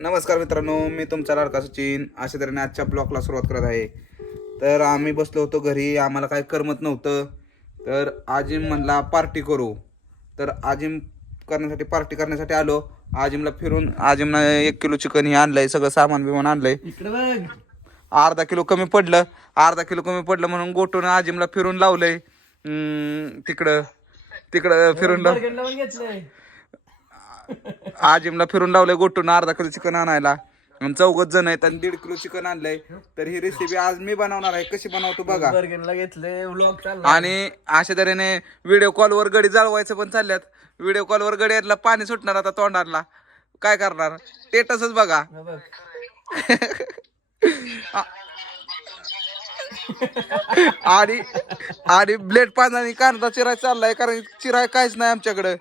नमस्कार मित्रांनो, मी तुमचा लाडका सचिन. अशा तऱ्हेने आजच्या ब्लॉगला सुरुवात करत आहे. तर आम्ही बसलो होतो घरी, आम्हाला काय करमत नव्हतं. तर आजिम म्हणला पार्टी करू. तर पार्टी करण्यासाठी आलो. आजिमनं 1 किलो चिकन हे आणलंय, सगळं सामान बिमान आणलंय. अर्धा किलो कमी पडलं म्हणून गोटून आजिमला फिरून लावलंय. तिकडं तिकडं फिरून आजिमला फिरून लावलंय गोटून अर्धा किलो चिकन आणायला. आणि 4 जण आहेत आणि 1.5 किलो चिकन आणलंय. तर ही रेसिपी आज मी बनवणार आहे. कशी बनवतो बघा. आणि अशा तऱ्हेने व्हिडिओ कॉलवर गडी जाळवायचं पण चालल्यात. व्हिडिओ कॉलवर गडीला पाणी सुटणार आता तोंडाला. काय करणार, स्टेटसच बघा. आणि आणि ब्लेड पानाने कांदा चिराय चाललाय, कारण चिराय काहीच नाही आमच्याकडं.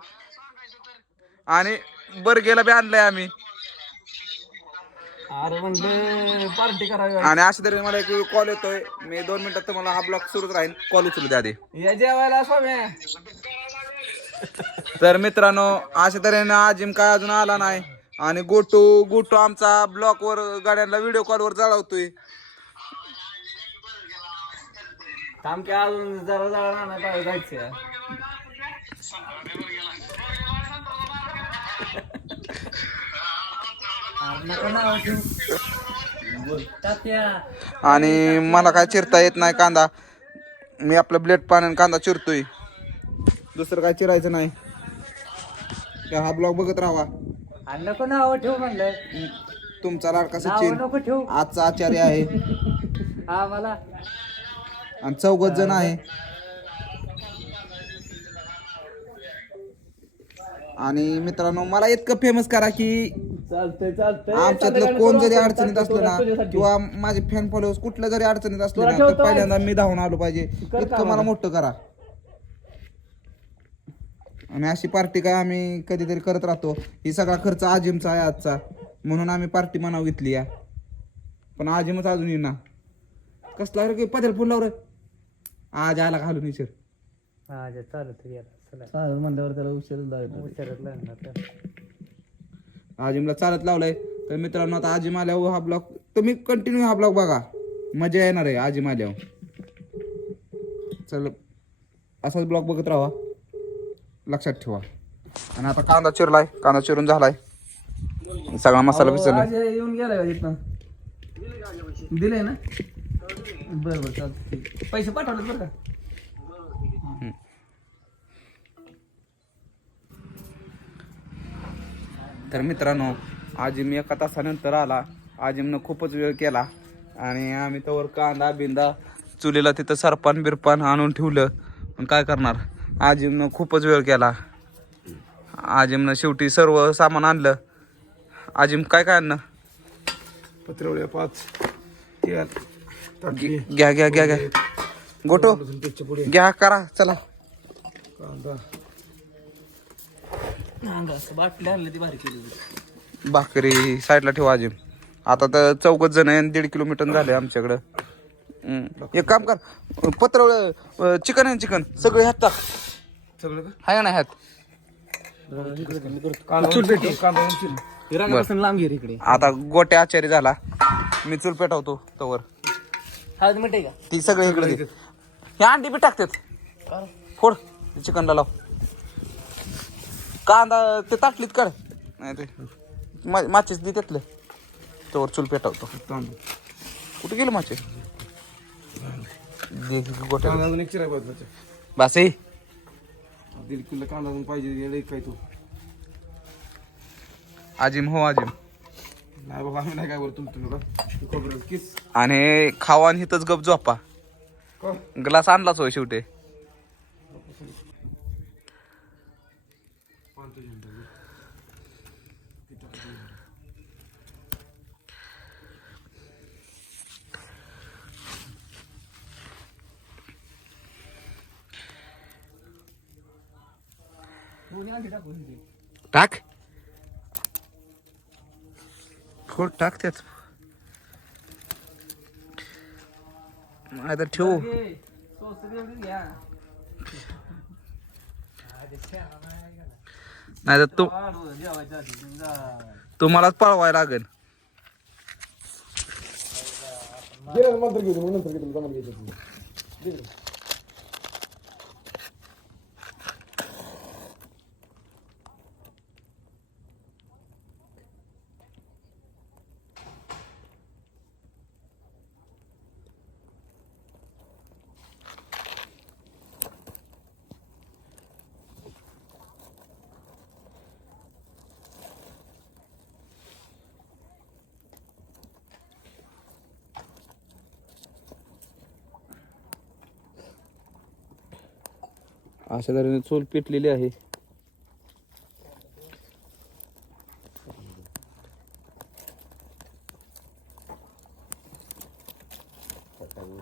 आणि बर्गेला बी आणलंय आम्ही. पार्टी करावी. आणि अशा तरी मला एक कॉल येतोय. मी 2 मिनिटात तुम्हाला हा ब्लॉग सुरूच राहील. कॉल उचलू द्या आधी. या जेवायला स्वाम्या. तर मित्रांनो, अशा तऱ्हेने आजिम काय अजून आला नाही. आणि गोटू आमचा ब्लॉक वर गाड्यांना व्हिडिओ कॉल वर जळवतोय. थांबक्या अजून जरा नाही जायचं. आणि मला काय चिरता येत नाही कांदा. मी आपलं ब्लेड पाण्याने कांदा चिरतोय, दुसरं काय चिरायचं नाही. हा ब्लॉग बघत राहा. नको नाव ठेवू म्हणलं. तुमचा लाडका सचिन आजचा आचार्य आहे. हा मला आणि 4 जण आहे. आणि मित्रांनो, मला इतकं फेमस करा की चालतंय आमच्यातलं कोण जरी अडचणीत असलं ना, किंवा माझे फॅन फॉलोअर्स कुठलं जरी अडचणीत असलं ना, तर पहिल्यांदा मी धावून आलो पाहिजे. इतकं मला मोठं करा. आणि अशी पार्टी काय आम्ही कधीतरी करत राहतो. ही सगळा खर्च आजिमचा आहे आजचा, म्हणून आम्ही पार्टी मनाव घेतली या. पण आजिमच अजून येईना. कसला रे पदर फोन लाव रे. आज आला घालून विचार. चालत म्हणल्यावर त्याला उशीर आजिमला चालत लावलाय. तर मित्रांनो, आता आजिम आल्यावर हा ब्लॉग तुम्ही कंटिन्यू हा ब्लॉग बघा, मजा येणार आहे आजिम आल्यावर. चल, असाच ब्लॉग बघत राहा, लक्षात ठेवा. आणि आता कांदा चिरलाय, कांदा चिरून झालाय, सगळा मसाला पिसरला. येऊन गेलाय इथं. दिले ना. बरं चालतं. पैसे पाठवले बरं का. तर मित्रांनो, आजिम 1 तासानंतर आला. आजिमनं खूपच वेळ केला. आणि आम्ही त्यावर कांदा बिंदा चुलीला तिथं सरपान बिरपान आणून ठेवलं. पण काय करणार, आजिमनं खूपच वेळ केला. आजिमनं शेवटी सर्व सामान आणलं. आजिम काय काय आणलं? पत्रवळ्या 5 घ्या गोटो घ्या, करा चला. कांदा बाटली आणली ती भारी केली. भाकरी साईडला ठेवा आजिम. आता तर 4 जण आहे, 1.5 किलो मटण झालंय आमच्याकडं. एक काम कर, पत्रवळ चिकन आहे, चिकन सगळे ह्यात टाक. सगळं हाय का नाही ह्यात? लांब घे इकडे. आता गोट्या आचारी झाला, मी चूल पेटवतो तवर. हळद मिठाई का? ती सगळे इकडे दे. हे अंडी बी टाकतात. फोड चिकनला लाव. कांदा ते ताटलीत काढ, नाही ते माचीस दे त्यातलं, तवर चूल पेटवतो. कुठे गेलं माचीस? गोट्या कांदा एक चिराय पाहिजे. बस आहे. 1.5 किलो कांदा पाहिजे काय तू. आजिम हो आजिम. नाही बाबा, आम्ही नाही काय बोलतो तुम्ही किस. आणि खावा आणि हिथंच गप झोपा. ग्लास आणलाच होय शेवटी. टाक फोड, टाक त्यात. नाही तर ठेवू. नाही तर तू तुम्हालाच पळवायला लागेल. नंतर घेऊ मग नंतर घेऊ जमा घ्यायचं. अशा तऱ्हेने चूल पेटलेली आहे.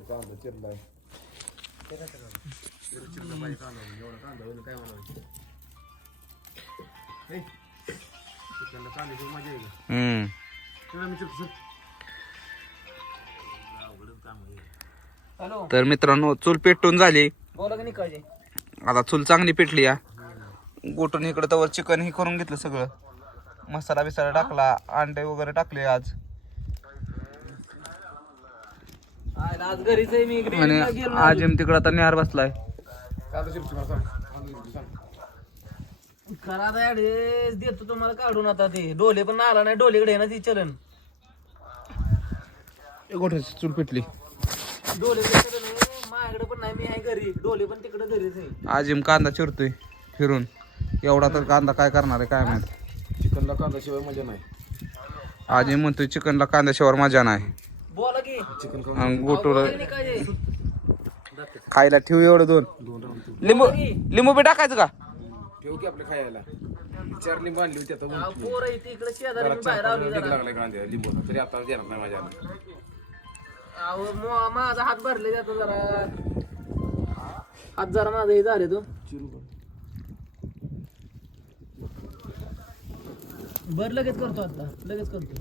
कांदा चिरलाय. हॅलो तर मित्रांनो चूल पेटून झाली. बोला की नाही काळजी. आता चूल चांगली पेटली या. गोटून इकडं तवर चिकन हे करून घेतलं सगळं. मसाला बिसाला टाकला, अंडे वगैरे टाकले आज. आज घरीच आहे मी इकडे आणि गेलो आजिम तिकडं आता निहार बसलाय. कांदा चिरतो मला सांग. खरा ऍड्रेस देतो तुम्हाला काढून. आता ते डोले पण आला नाही. डोलीकडे आहे ना ती चलन. गोठ्याची चूल पेटली. डोलीकडे चलन आहे. माझ्याकडे पण नाही. मी आहे घरी. डोले पण तिकडे घरीच आहे. आजिम कांदा चिरतोय फिरून. एवढा तर कांदा काय करणार आहे काय माहित. चिकनला कांदा शिवाय मजा नाही. आजिम म्हणतोय चिकनला कांद्याशिवाय मजा नाही. बोला की चिकन आणि गोटूला काय खायला ठेव एवढं 2 लिंबू बी टाकायचं का? ठेव की आपल्या खायला. 4 लिंबू आणली होती आता. पोर आहे तिकडे शेजारी मी बाहेर घरात आलो जरा. लागलाय कांद्या लिंबू तरी आता देणार नाही माझ्या. अहो, माझा हात भरले जातो जरा. हात जरा माझा हे झाले तो. बर लगेच करतो. आता लगेच करतो.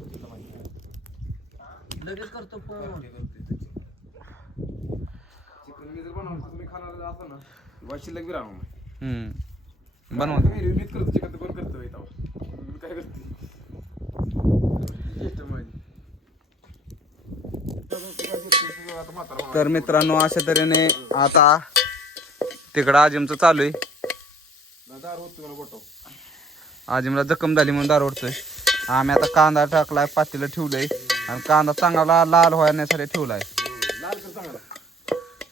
लगेच करतो फोन. चिकन मी जर बनवलं तुम्ही खाणार असं ना वाशीला बी राहणार नाही. बनवा. मीच करतो चिकन तर कोण करतो मी काय करते तर मित्रांनो अशा तऱ्हेने आता तिकडं आजिमचं चालू आहे. दार होत तुम्हाला बोटो. आजिमला जखम झाली म्हणून दार ओढतोय. आम्ही आता कांदा टाकलाय, पातेलं ठेवलंय आणि कांदा चांगला लाल होण्यासाठी ठेवलाय. लाल कर चांगला.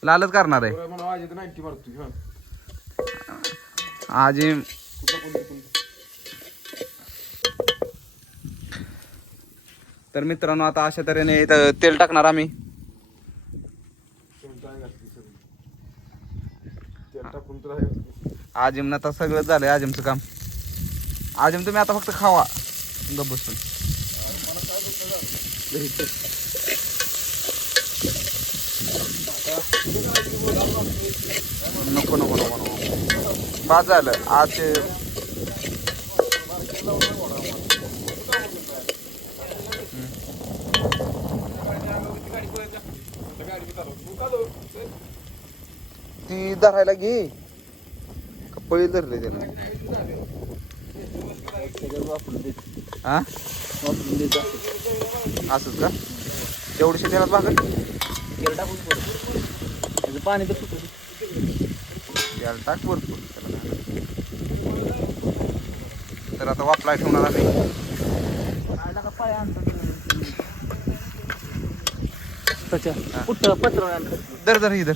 लालच करणार आहे म्हणून आज इथं 90 मारतो. आजिम. तर मित्रांनो आता अशा तऱ्हेने इथं तेल टाकणार आम्ही. आजिमनं आता सगळं झालंय आजिमचं काम. आजिम तुम्ही आता फक्त खावा गप बसून. नको नको नको नको बाद झालं आज. ती धरायला घे पळी धरले त्यानं. हा असंच का? तेवढीशी त्याला भागल पाणी तर सुटू. त्याला टाक भरपूर. तर आता वापला ठेवणार नाही. दर दर इधर.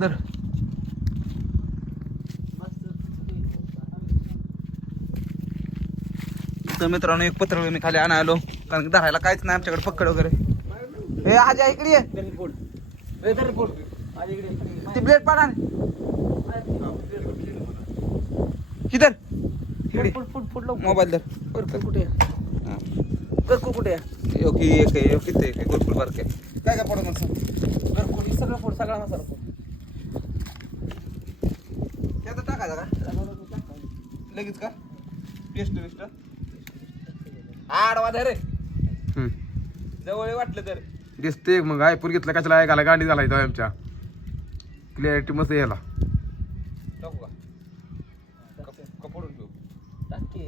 दर. तर मित्रांनो एक पत्र मी खाली आणायलो कारण की धरायला काहीच नाही आमच्याकडे पकड वगैरे. हे आज इकडे ये. ती ब्लेड पाडा इधर. मोबाईल धर. कुठे कुठे योगी एक आहे योगी ते गुरकुल बारके. काय काय पडत नसतं. घरकुडी सगळं फोड. सगळा मसाला फोड. त्यात टाकायचा का लगेच का? पेस्ट बिस्ट आडवा धर. जवळ वाटलं तर दिसते मग आयपूर घेतला कशाला ऐकायला गाडी घालायचं आमच्या क्लिअरिटी मस्त यायला. टाकू का कपडून ठेवू टाके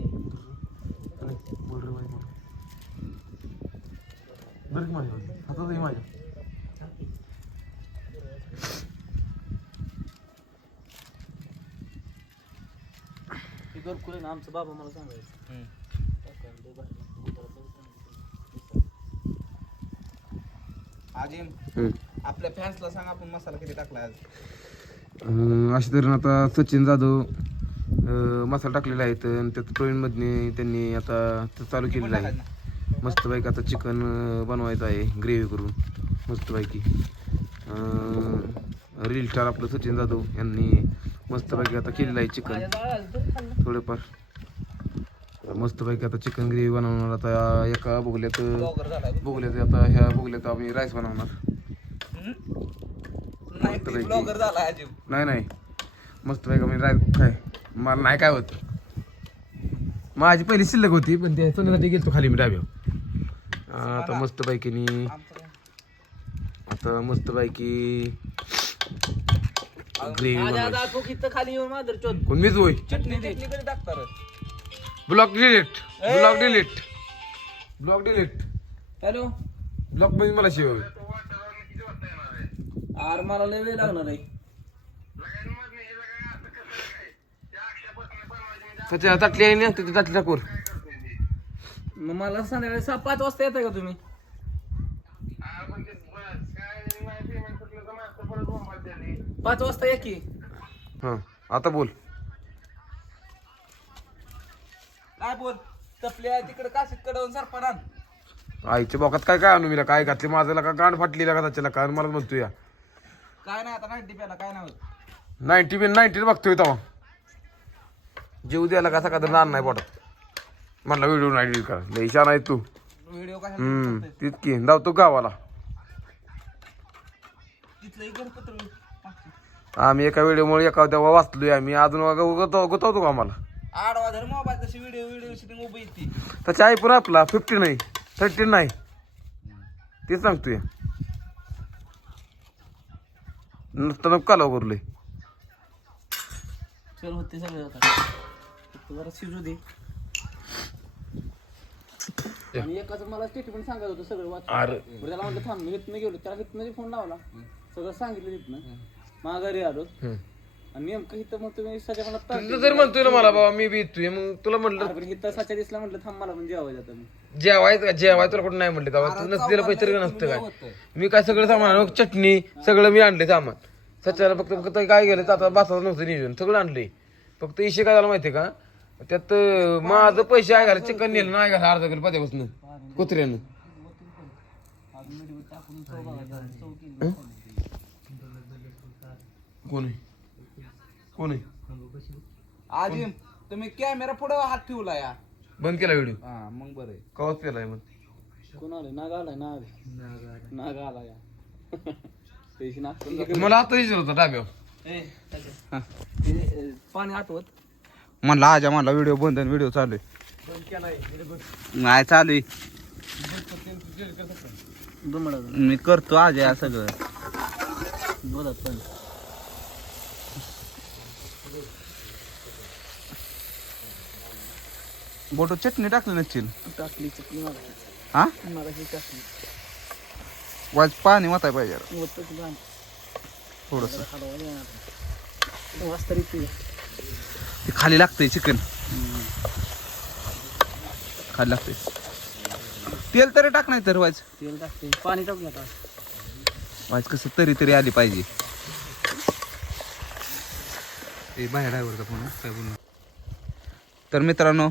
भरपूर आहे ना आमचं बाबा मला सांगायचं. आजिम आपल्या फॅन्सला सांग आपण मसाला किती टाकला आज. अशा तऱ्हेनं आता सचिन जाधव मसाला टाकलेला आहे तर त्यात प्रवीणमधने त्यांनी आता चालू केलेलं आहे. मस्तपैकी आता चिकन बनवायचं आहे ग्रेव्ही करून मस्तपैकी. रील स्टार आपलं सचिन जाधव यांनी मस्तपैकी आता केलेलं आहे चिकन थोडंफार. मस्तपैकी आता चिकन ग्रेव्ही बनवणार. आता एका बघल्यात आता ह्या बघल्यात आम्ही राईस बनवणार. ब्लॉगर झाला आजिम. नाही मस्तपैकी आम्ही राईस काय मला नाही काय होत. माझी पहिली शिल्लक होती पण ते सोन्यासाठी गेलतो खाली मी डाब्यावर. आता मस्तपैकी ग्रेव्ही खाली येऊन मात्र चोद कोण मीच होय. चटणी कधी टाकतात. ब्लॉक डिलीट हॅलो ब्लॉक मध्ये मला शिव आर मला लय वेळ लागणार आहे. सच्या ताटली आहे ना तिथे ताटली टाकूर. मग मला संध्याकाळी 5 वाजता येताय का तुम्ही? पाच वाजता या की. हा आता बोल. काय बोल तपल्या तिकडे काशीत कडवून सरपणा. आईच्या बोकात काय आणू मीला काय घातली माझ्याला का गांड फाटली का त्याच्याला काय मला म्हणतो या काय नाही आता 90 प्याला काय नाही होत. 90 बघतोय तेव्हा जीव द्यायला कसा का तर नाही पोटात. म्हणला व्हिडिओ नाही डिलीट करा लय छान आहे तू. व्हिडिओ काय तीच की जातो गावाला. तिथलंही घरपत्र आम्ही एका व्हिडिओमुळे एका तेव्हा वाचलोय आम्ही अजून गुतवतो का आम्हाला. आडवा धर मोबाईल तशी व्हिडिओ शूटिंग उभी येते. त्याची आई पण आपला 50 नाही 13 नाही ते सांगतोय. नुसतं कालव करलोय. चल होते सगळे आता फक्त जरा शिजू दे. आणि एकाच मला स्टेटमेंट सांगायचं होतं सगळं वाचून. अरे त्याला म्हटलं थांब मी इथनं गेलो त्याला इथनं फोन लावला सगळं सांगितलं तिथनं माघारी आलो. आणि नेमकं इथं मग तुम्ही सच्या मला तुझं जर म्हणतोय ना मला बाबा मी बी येतोय मग तुला म्हटलं इथं सच्या दिसला म्हटलं थांब मला पण जेवायचं आता मी जेवाय तुला कुठं नाही म्हटलं तेव्हा तू नसलेलं पैसे तरी नसतं काय. मी काय सगळं सामान चटणी सगळं मी आणले सामान. सच्याला फक्त काय गेलं तर आता बसायचं नव्हतं नियोजन सगळं आणलंय. फक्त इशे काय झाला माहितीये का त्यात माझं पैसे आहे घाला चिकन नेलं नाही घाला अर्धा किलो पद्यापासून कुत्र्यानं. कोण आहे आजिम तुम्ही कॅमेरा पुढे हात ठेवला या. बंद केला व्हिडिओ. हा मग बरं आहे. कवाच केलाय मग कोण आले नाग आलाय नाग आला या पैसे नाग मला आता विचार होता डाब्यावर. पाणी आठवत म्हणला आजा म्हणला व्हिडिओ बंद व्हिडिओ चालू आहे. नाही चालू आहे मी करतो आज या सगळं बोलत पण बोटो चटणी टाकली नसतील. टाकली चटणी हा मागाशी टाकली वाज पाणी वाचाय पाहिजे थोडस. वाजता रीती ते खाली लागतंय चिकन खाली लागतंय. तेल तरी टाक नाही तर वाज तेल टाकते पाणी टाकून आता वाज कसं तरी आली पाहिजे. ते बाहेर ड्रायव्हरचा फोन काय बोलणार. तर मित्रांनो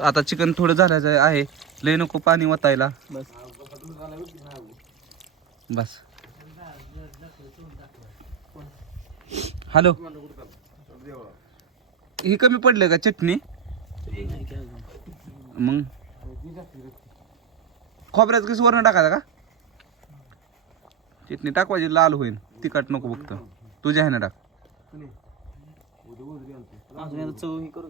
आता चिकन थोडं झाल्याचं आहे. लय नको पाणी वतायला बस. हॅलो ही कमी पडले का चटणी. मग खोबऱ्याचं कसं वरण टाकायचं का. चटणी टाकवायची लाल होईल तिखट नको फक्त तुझ्या ह्यानं टाक. चव ही करू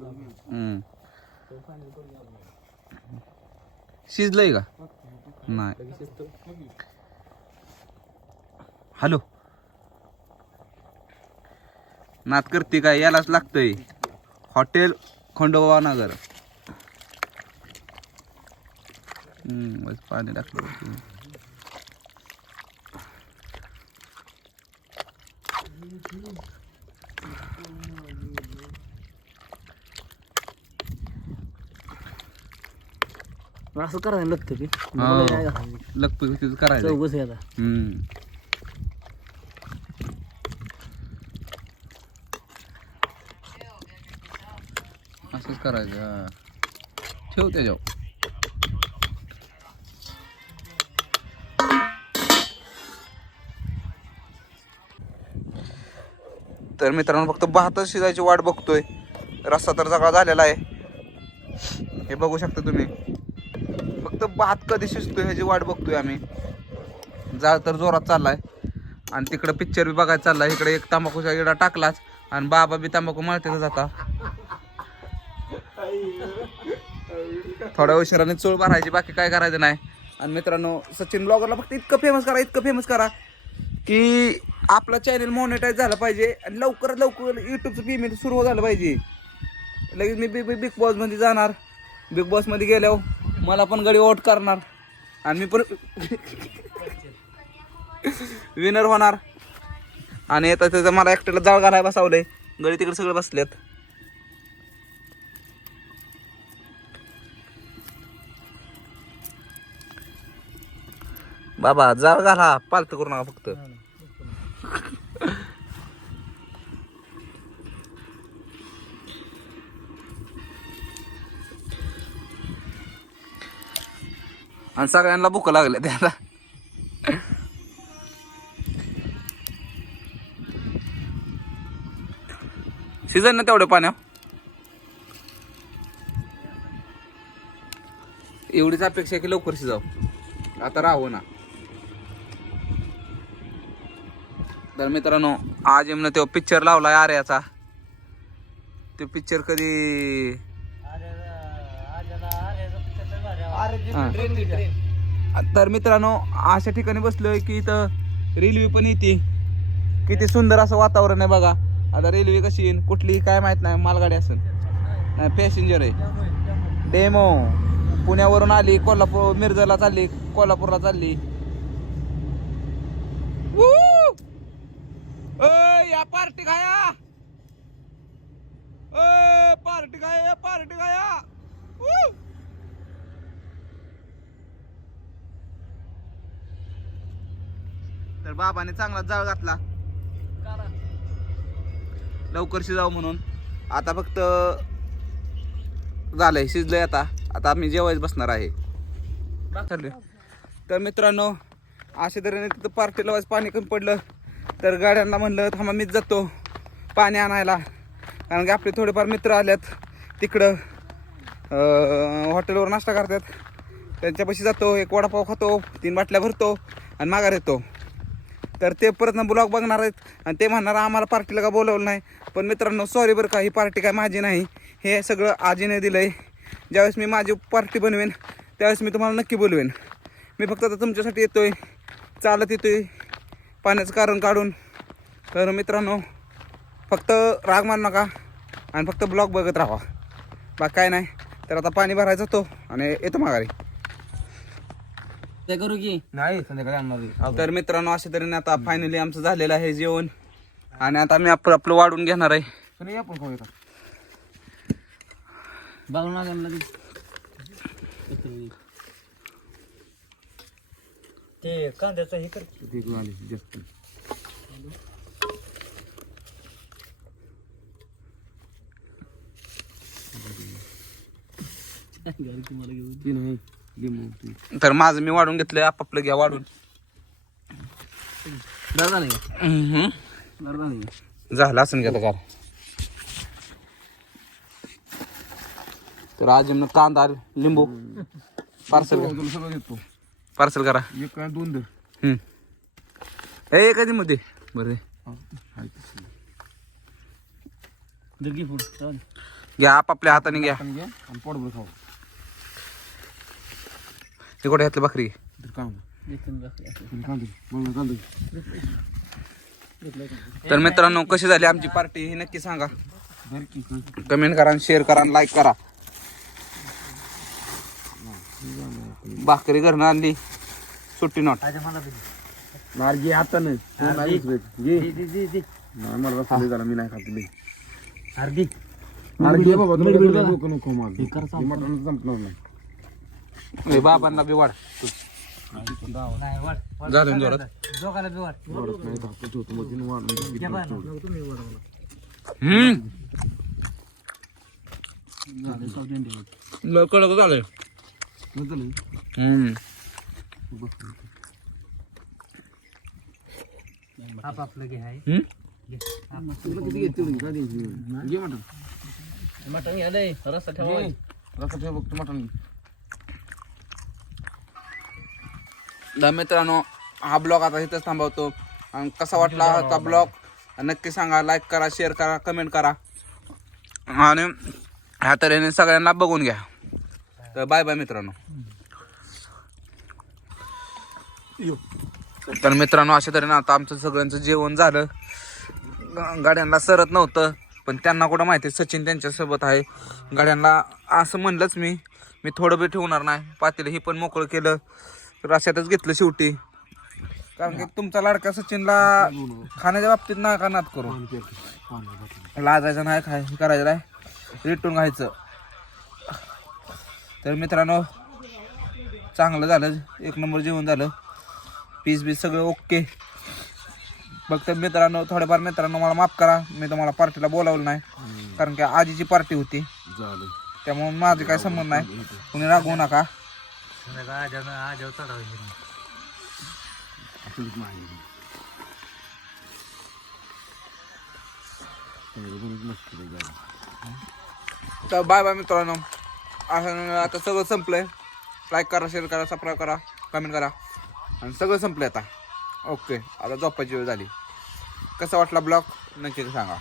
शिजलंय का नाही. हॅलो नात करते काय, यालाच लागतंय. हॉटेल खंडोबा नगर. बस पाणी टाकलं. असं करायला लागतं की लगपग करायचं. चौघच आहे आता. असंच करायचं. ठेव त्याच्यावर. तर मित्रांनो फक्त भातच शिजायची वाट बघतोय. रस्सा तर सगळा झालेला आहे, हे बघू शकता तुम्ही. फक्त भात कधी शिजतोय ह्याची वाट बघतोय आम्ही. जाळ तर जोरात चाललाय आणि तिकडं पिक्चर बी बघायला चाललाय. इकडे एक तंबाखूचा गिडा टाकलाच आणि बाबा बी तंबाखू मळतेच जाता. थोड्या उशिराने चूळ भरायची, बाकी काय करायचं नाही. आणि मित्रांनो सचिन ब्लॉगरला फक्त इतकं फेमस करा की आपला चॅनल मॉनिटाईज झालं पाहिजे आणि लवकरात लवकर यूट्यूबचं पेमेंट सुरू झालं पाहिजे. लगेच मी बिग बॉसमध्ये जाणार. बिग बॉसमध्ये गेल्यावर मला पण गडी वोट करणार आणि मी पण विनर होणार. आणि येतं त्याचं मला एकट्याला जाळ घालाय बसावलंय. गडी तिकडे सगळे बसलेत. बाबा जाळ घाला, पालत करू नका फक्त. आणि सगळ्यांना भूक लागले त्याला. सीझन ना तेवढे पाण्या. एवढीच अपेक्षा की लवकर शिजाव. आता राहू ना. तर मित्रांनो आज एमनं तो पिक्चर लावलाय आर्याचा. तो पिक्चर कधी तर मित्रांनो अशा ठिकाणी बसलोय की इथं रेल्वे पण येते. किती सुंदर असं वातावरण आहे बघा. आता रेल्वे कशी येईन कुठली काय माहित नाही. मालगाडी असेल नाही, पॅसेंजर आहे. डेमो पुण्यावरून आली, कोल्हापूर मिरजला चालली, कोल्हापूरला चालली. या पार्टी खाया, पार्टी खाया, पार्टी खाया. तर बाबाने चांगला जाळ घातला लवकर शिजाव म्हणून. आता फक्त झालंय, शिजलंय. आता आम्ही जेवायच बसणार आहे. तर मित्रांनो अशा तऱ्हेने तिथं पार्टी लावायचं पाणी कमी पडलं तर गाड्यांना म्हणलं थांबा मीच जातो पाणी आणायला. कारण की आपले थोडेफार मित्र आल्यात तिकडं हॉटेलवर नाश्ता करतात. त्यांच्यापाशी जातो, एक वडापाव खातो, 3 बाटल्या भरतो आणि माघार येतो. तर ते परत ना ब्लॉग बघणार आहेत आणि ते म्हणणार आम्हाला पार्टीला का बोलवलं नाही. पण मित्रांनो सॉरी बरं का, ही पार्टी काय माझी नाही, हे सगळं आजीने दिलं आहे. ज्यावेळेस मी माझी पार्टी बनवेन त्यावेळेस मी तुम्हाला नक्की बोलवेन. मी फक्त आता तुमच्यासाठी येतोय, चालत येतोय पाण्याचं कारण काढून. तर मित्रांनो फक्त राग मानू नका आणि फक्त ब्लॉग बघत राहा, बाकी काय नाही. तर आता पाणी भरायचं होतो आणि येतो माघारी. ते करू की नाही संध्याकाळी आणणार. तर मित्रांनो अशा तऱ्हेने आता फायनली आमचं झालेलं आहे जेवण आणि आता मी आपलं वाढून घेणार आहे. पण आपण खाऊ येतात बघून आलं ते कांद्याचं हे कर. जास्त नाही लिंबू. तर माझं मी वाढून घेतलंय, आपापलं घ्या वाढून. दादा नाही दादा नाही झालं असं घेता का. तर आज मी कांदा लिंबू पार्सल सगळं देतो. पार्सल करा. एक काय 2 दे. हे कधी मध्ये बरं दर्गी फूड घ्या आपापल्या हाताने घ्या. घ्या आणि पोटभर खाऊ. हे कुठे घातलं बकरी. कांदा कांदा तर मित्रांनो कशी झाली आमची पार्टी ही नक्की सांगा. कमेंट करा, शेअर करा, लाईक करा. भाकरी घरनं आणली सुट्टी नॉट. मार्गी आता नाही मला रस्ता झाला मी नाही खातली. बाबांना बी वाढ झालं जोरात. कडक झालंय. मटण घ्या रे, रस्सा ठेवा. तर मित्रांनो हा ब्लॉग आता इथंच थांबवतो. आणि कसा वाटला हा ब्लॉग नक्की सांगा. लाईक करा, शेअर करा, कमेंट करा आणि ह्या तऱ्हेने सगळ्यांना बघून घ्या. तर बाय बाय मित्रांनो. तर मित्रांनो अशा तऱ्हेने आता आमचं सगळ्यांचं जेवण झालं. गाड्यांना सरत नव्हतं पण त्यांना कुठं माहिती सचिन त्यांच्यासोबत आहे. गाड्यांना असं म्हणलंच मी थोडं बी ठेवणार नाही. पातेलं ही पण मोकळं केलं. रश्यातच घेतलं शेवटी. कारण की तुमचा लाडका सचिनला खाण्याच्या बाबतीत नाका नाद करू. लाजायचं नाही, काय करायचं नाही, रिटून खायचं. तर मित्रांनो चांगलं झालं, एक नंबर जेवण झालं. पीस बीस सगळं ओके. फक्त मित्रांनो थोडेफार मित्रांनो मला माफ करा, मी तुम्हाला पार्टीला बोलावलं नाही. कारण की आजीची पार्टी होती त्यामुळे माझे काही संबंध नाही. कुणी रागवू नका. तर बाय बाय मित्रांनो. असं आता सगळं संपलंय. लाईक करा, शेअर करा, सबस्क्राईब करा, कमेंट करा आणि सगळं संपलंय आता. ओके आता झोपायची वेळ झाली. कसा वाटला ब्लॉग नक्की सांगा.